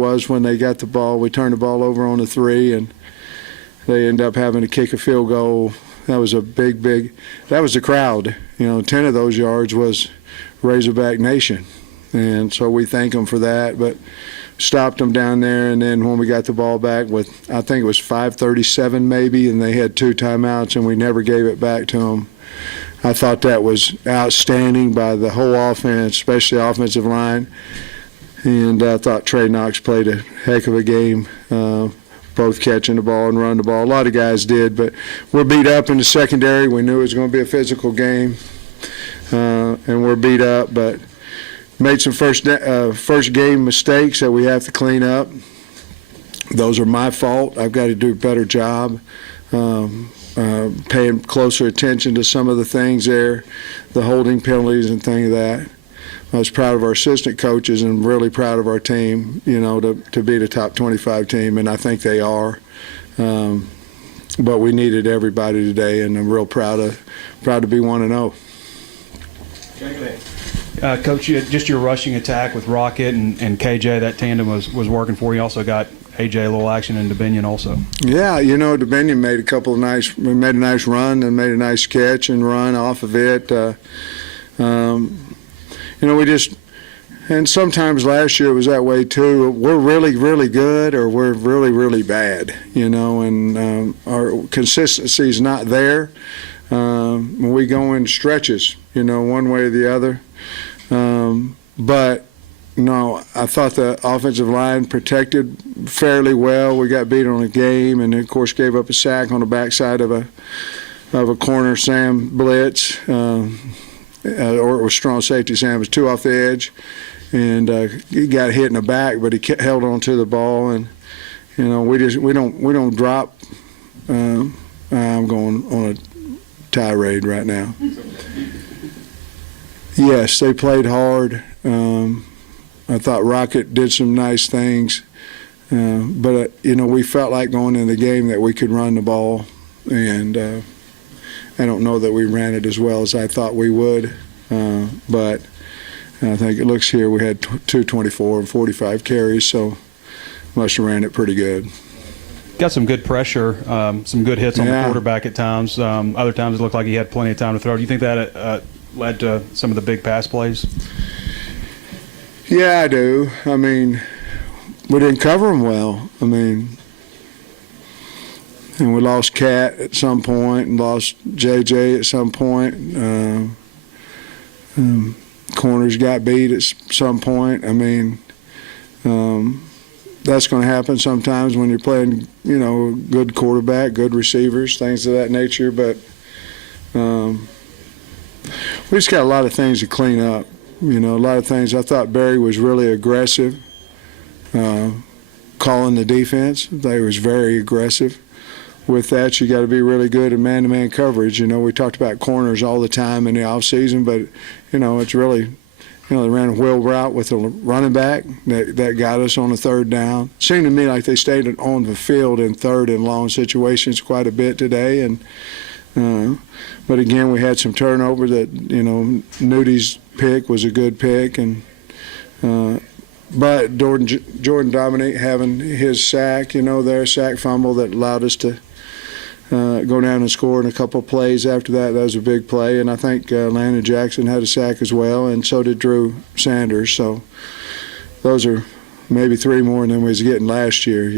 was when they got the ball. We turned the ball over on the 3, and they ended up having to kick a field goal. That was a big, that was the crowd. 10 of those yards was Razorback Nation. And so we thank them for that, but stopped them down there. And then when we got the ball back with, I think it was 5:37 maybe, and they had 2 timeouts, and we never gave it back to them. I thought that was outstanding by the whole offense, especially the offensive line. And I thought Trey Knox played a heck of a game, both catching the ball and running the ball. A lot of guys did, but we're beat up in the secondary. We knew it was going to be a physical game, and we're beat up, but made some first game mistakes that we have to clean up. Those are my fault. I've got to do a better job paying closer attention to some of the things there, the holding penalties and things of that. I was proud of our assistant coaches and really proud of our team, to be the top 25 team, and I think they are. But we needed everybody today, and I'm real proud to be 1-0. Coach, just your rushing attack with Rocket and KJ, that tandem was working for you. You also got AJ a little action in DeBinion also. Yeah, DeBinion made a nice run and made a nice catch and run off of it. And sometimes last year it was that way too. We're really, really good or we're really, really bad, and our consistency is not there. When we go in stretches, one way or the other. But no, I thought the offensive line protected fairly well. We got beat on a game, and of course gave up a sack on the backside of a corner Sam blitz, or it was strong safety Sam. It was 2 off the edge, and he got hit in the back, but he held on to the ball, and we don't drop. I'm going on a tirade right now. Yes, they played hard. I thought Rocket did some nice things, but we felt like going in the game that we could run the ball, and I don't know that we ran it as well as I thought we would, but I think it looks here we had 224 and 45 carries, so must have ran it pretty good. Got some good pressure, some good hits on the quarterback at times. Other times it looked like he had plenty of time to throw. Do you think that led to some of the big pass plays? Yeah, I do. I mean, we didn't cover them well. And we lost Cat at some point and lost JJ at some point. Corners got beat at some point. That's going to happen sometimes when you're playing, good quarterback, good receivers, things of that nature. But we just got a lot of things to clean up. A lot of things. I thought Barry was really aggressive, calling the defense. They was very aggressive. With that, you got to be really good at man-to-man coverage. We talked about corners all the time in the offseason, but, it's really, they ran a wheel route with a running back that got us on a 3rd down. Seemed to me like they stayed on the field in 3rd and long situations quite a bit today. But again, we had some turnover that, Nudi's pick was a good pick. But Jordan Dominic having his sack, their sack fumble that allowed us to go down and score in a couple of plays after that. That was a big play. And I think Landon Jackson had a sack as well, and so did Drew Sanders. So those are maybe 3 more than we was getting last year,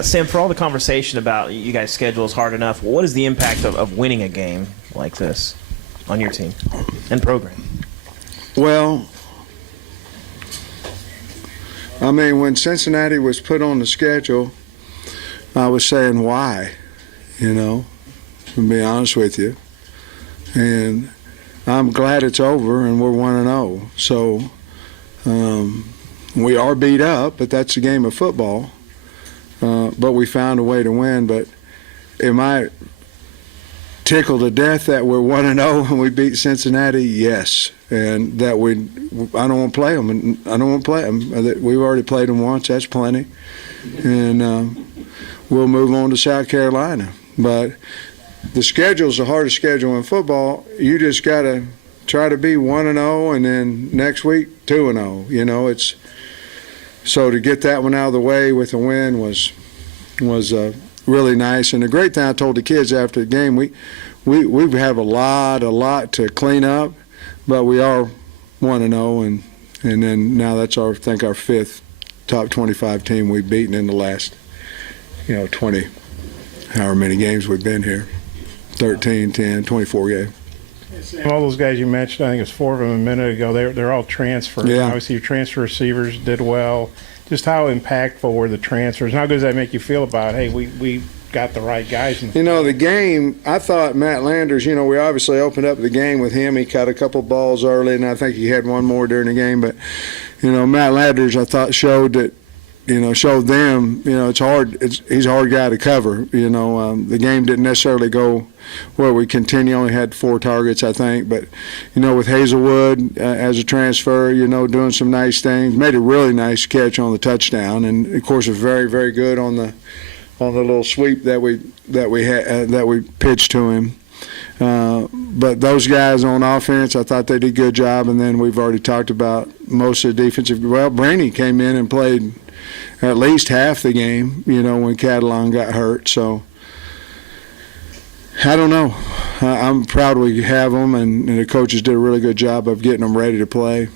Sam, for all the conversation about you guys' schedule is hard enough, what is the impact of winning a game like this on your team and program? Well, when Cincinnati was put on the schedule, I was saying why, to be honest with you. And I'm glad it's over and we're 1-0. So we are beat up, but that's a game of football. But we found a way to win. But am I tickled to death that we're 1-0 and we beat Cincinnati? Yes. And that I don't want to play them. And I don't want to play them. We've already played them once. That's plenty. And we'll move on to South Carolina. But the schedule's the hardest schedule in football. You just got to try to be 1-0, and then next week 2-0. You know, it's so to get that one out of the way with a win was really nice. And the great thing I told the kids after the game, we have a lot to clean up, but we are 1-0, and then now that's I think our fifth top 25 team we've beaten in the last 20 however many games we've been here. 13, 10, 24 games. All those guys you mentioned, I think it was 4 of them a minute ago, they're all transfers. Yeah. Obviously, your transfer receivers did well. Just how impactful were the transfers? And how good does that make you feel about, hey, we got the right guys? The game, I thought Matt Landers, we obviously opened up the game with him. He caught a couple balls early, and I think he had one more during the game. But, Matt Landers, I thought, showed them, it's hard. He's a hard guy to cover. The game didn't necessarily go where we continue. Only had 4 targets, I think. But, with Hazelwood as a transfer, doing some nice things. Made a really nice catch on the touchdown, and of course, was very, very good on the little sweep that we pitched to him. But those guys on offense, I thought they did a good job. And then we've already talked about most of the defensive. Well, Brainy came in and played at least half the game, when Catalan got hurt. So I don't know. I'm proud we have them, and the coaches did a really good job of getting them ready to play.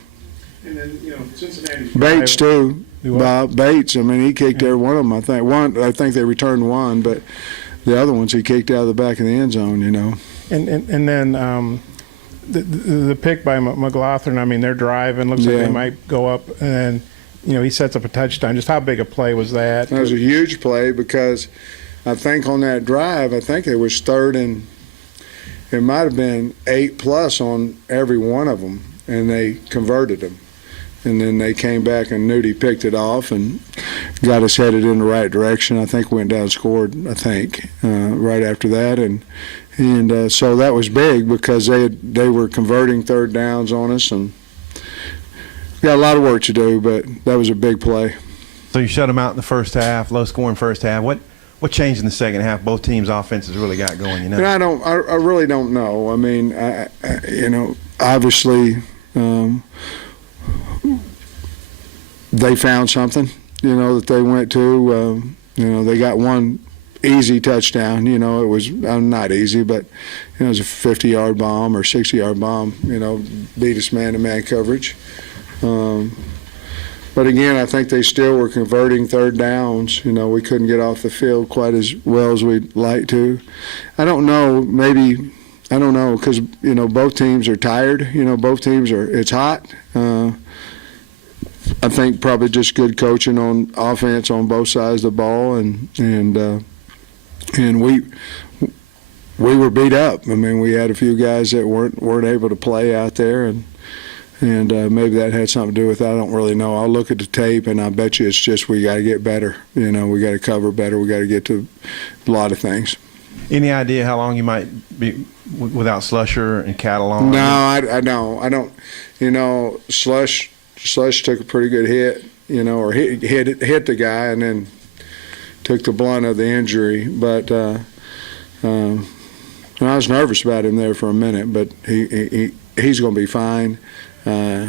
And then, Cincinnati. Bates too. Bob Bates. I mean, he kicked every one of them. I think they returned one, but the other ones he kicked out of the back of the end zone. And then the pick by McLaughlin. I mean, they're driving. Looks like they might go up, and he sets up a touchdown. Just how big a play was that? That was a huge play because I think on that drive, I think it was third and it might have been 8+ on every one of them, and they converted them. And then they came back, and Nudie picked it off and got us headed in the right direction. I think went down and scored, right after that. And so that was big because they were converting third downs on us, and got a lot of work to do, but that was a big play. So you shut them out in the first half, low scoring first half. What changed in the second half? Both teams' offenses really got going. I really don't know. I mean, obviously, they found something, that they went to. They got one easy touchdown. It was not easy, but it was a 50-yard bomb or 60-yard bomb. Beat us man-to-man coverage. But again, I think they still were converting third downs. We couldn't get off the field quite as well as we'd like to. I don't know. Maybe I don't know because both teams are tired. Both teams are. It's hot. I think probably just good coaching on offense on both sides of the ball, and we were beat up. I mean, we had a few guys that weren't able to play out there, and maybe that had something to do with it. I don't really know. I'll look at the tape, and I bet you it's just we got to get better. We got to cover better. We got to get to a lot of things. Any idea how long you might be without Slusher and Catalan? No, I don't. Slush took a pretty good hit, or hit the guy and then took the blunt of the injury. But I was nervous about him there for a minute, but he's going to be fine. I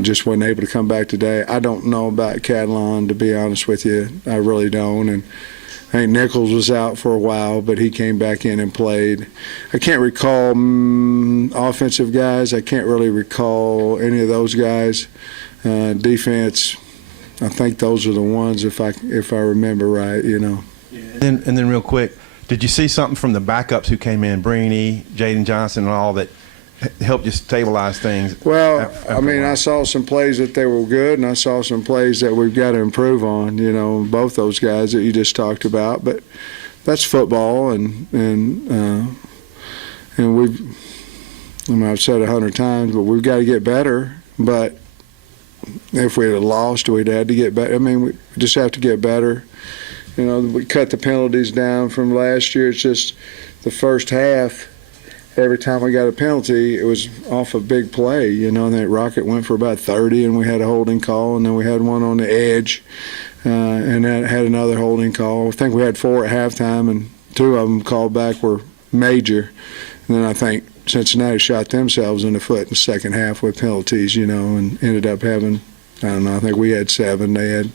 just wasn't able to come back today. I don't know about Catalan, to be honest with you. I really don't. And I think Nichols was out for a while, but he came back in and played. I can't recall offensive guys. I can't really recall any of those guys. Defense, I think those are the ones if I remember right. And then real quick, did you see something from the backups who came in, Breeny, Jaden Johnson, and all that helped you stabilize things? Well, I saw some plays that they were good, and I saw some plays that we've got to improve on. Both those guys that you just talked about. But that's football, and I've said 100 times, but we've got to get better. But if we had lost, we'd had to get better. We just have to get better. We cut the penalties down from last year. It's just the first half. Every time we got a penalty, it was off a big play. And that Rocket went for about 30, and we had a holding call, and then we had one on the edge, and that had another holding call. I think we had 4 at halftime, and 2 of them called back were major. And then I think Cincinnati shot themselves in the foot in the second half with penalties, and ended up having, I don't know, I think we had 7, they had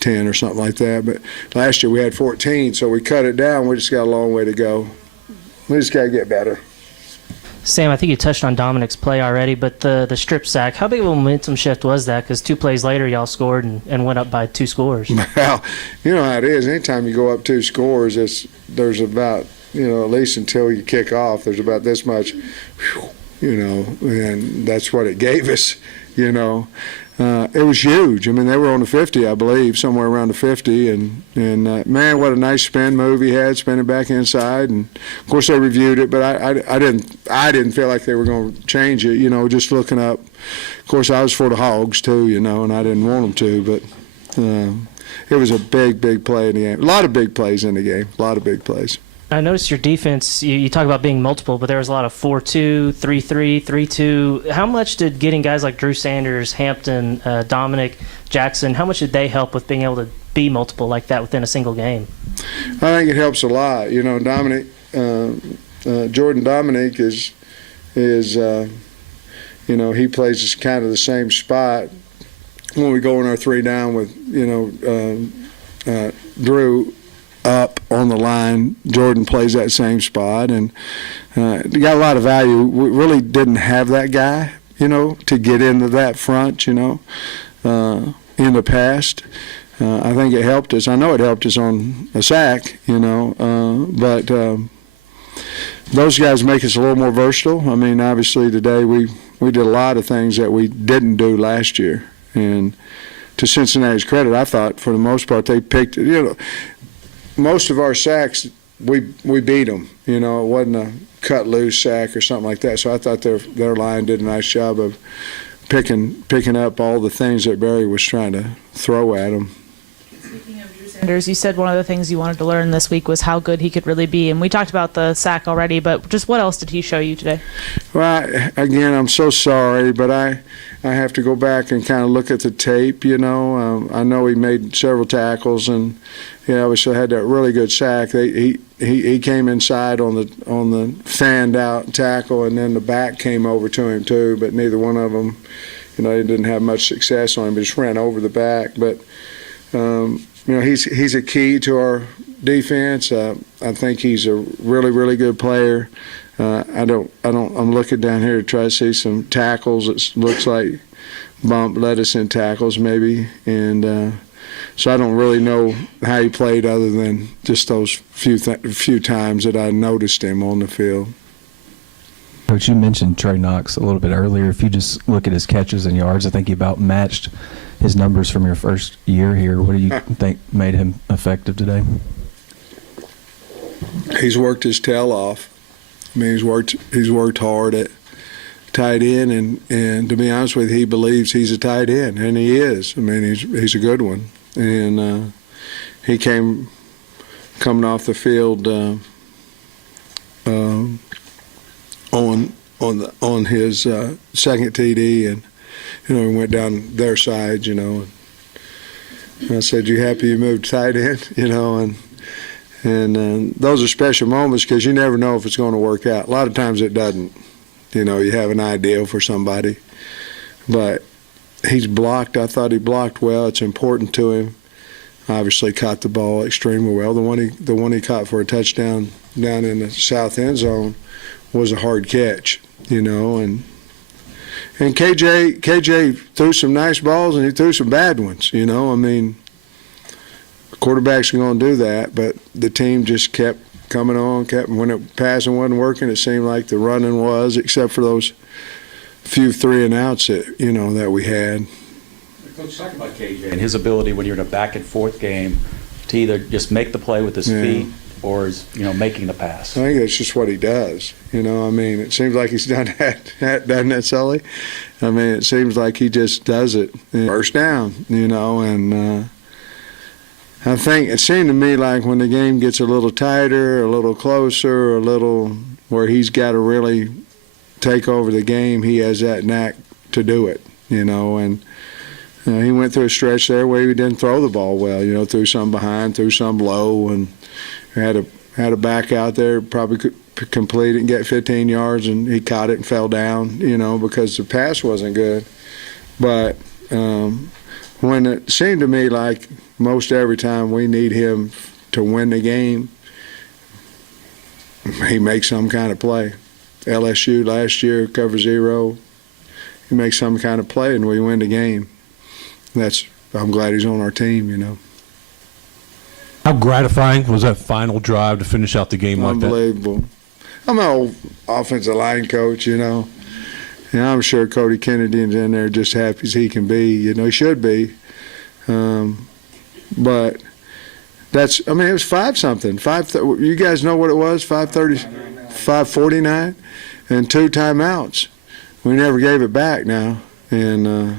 10 or something like that. But last year we had 14, so we cut it down. We just got a long way to go. We just got to get better. Sam, I think you touched on Dominic's play already, but the strip sack, how big of a momentum shift was that? Because 2 plays later, y'all scored and went up by 2 scores. Well, you know how it is. Anytime you go up 2 scores, there's about, at least until you kick off, there's about this much, and that's what it gave us, It was huge. I mean, they were on the 50, I believe, somewhere around the 50. And man, what a nice spin move he had, spinning back inside. And of course, they reviewed it, but I didn't feel like they were going to change it. Just looking up. Of course, I was for the Hogs too, and I didn't want them to, but it was a big, big play in the game. A lot of big plays in the game. A lot of big plays. I noticed your defense, you talk about being multiple, but there was a lot of 4-2, 3-3, 3-2. How much did getting guys like Drew Sanders, Hampton, Dominic, Jackson, how much did they help with being able to be multiple like that within a single game? I think it helps a lot. Dominic, Jordan Dominic is he plays kind of the same spot when we go in our 3 down with, Drew up on the line. Jordan plays that same spot, and he got a lot of value. We really didn't have that guy, to get into that front, in the past. I think it helped us. I know it helped us on a sack, but those guys make us a little more versatile. I mean, obviously today we did a lot of things that we didn't do last year, and to Cincinnati's credit, I thought for the most part they picked, most of our sacks, we beat them. It wasn't a cut loose sack or something like that. So I thought their line did a nice job of picking up all the things that Barry was trying to throw at them. Speaking of Drew Sanders, you said one of the things you wanted to learn this week was how good he could really be. And we talked about the sack already, but just what else did he show you today? Well, Again, I'm so sorry, but I have to go back and kind of look at the tape, I know he made several tackles, and he obviously had that really good sack. He came inside on the fanned out tackle, and then the back came over to him too, but neither one of them, he didn't have much success on him. He just ran over the back. But he's a key to our defense. I think he's a really, really good player. I'm looking down here to try to see some tackles. It looks like bump led us in tackles maybe, and so I don't really know how he played other than just those few times that I noticed him on the field. Coach, you mentioned Trey Knox a little bit earlier. If you just look at his catches and yards, I think he about matched his numbers from your first year here. What do you think made him effective today? He's worked his tail off. I mean, he's worked hard at tight end, and to be honest with you, he believes he's a tight end, and he is. I mean, he's a good one. And he coming off the field on his second TD, and he went down their side, and I said, "You happy you moved tight end?" And those are special moments because you never know if it's going to work out. A lot of times it doesn't. You have an idea for somebody, but he's blocked. I thought he blocked well. It's important to him. Obviously caught the ball extremely well. The one he caught for a touchdown down in the south end zone was a hard catch, and KJ threw some nice balls and he threw some bad ones, I mean, quarterbacks are going to do that, but the team just kept coming on, when it passing wasn't working, it seemed like the running was, except for those few 3 and outs that, that we had. Coach, talk about KJ and his ability when you're in a back and forth game to either just make the play with his feet or is making the pass. I think that's just what he does. I mean, it seems like he's done that, doesn't it, Sully? I mean, it seems like he just does it. First down, and I think it seemed to me like when the game gets a little tighter, a little closer, a little where he's got to really take over the game, he has that knack to do it, and he went through a stretch there where he didn't throw the ball well, threw some behind, threw some low, and had a back out there probably complete it and get 15 yards, and he caught it and fell down, because the pass wasn't good. But when it seemed to me like most every time we need him to win the game, he makes some kind of play. LSU last year, cover 0, he makes some kind of play and we win the game. I'm glad he's on our team, How gratifying was that final drive to finish out the game like that? Unbelievable. I'm an old offensive line coach, And I'm sure Cody Kennedy's in there just happy as he can be. He should be. But it was 5-something. You guys know what it was? 5:30, 5:49, and 2 timeouts. We never gave it back now, and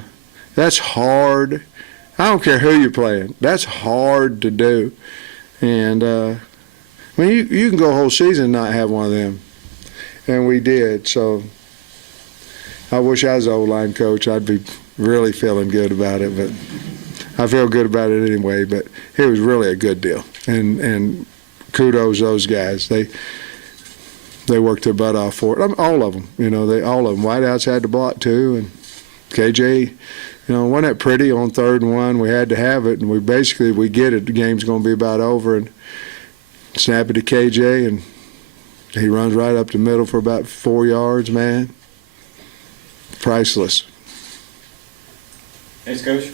that's hard. I don't care who you're playing. That's hard to do, and you can go a whole season and not have one of them, and we did. So I wish I was the O-line coach. I'd be really feeling good about it, but I feel good about it anyway. But it was really a good deal, and kudos those guys. They worked their butt off for it. All of them, all of them. Whiteouts had to block too, and KJ, wasn't that pretty on 3rd and 1? We had to have it, and we get it. The game's going to be about over, and snap it to KJ, and he runs right up the middle for about 4 yards, man. Priceless. Thanks, Coach.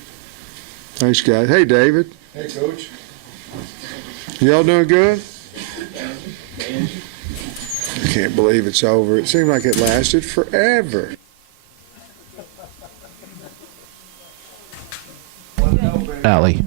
Thanks, guys. Hey, David. Hey, Coach. Y'all doing good? I can't believe it's over. It seemed like it lasted forever. Allie.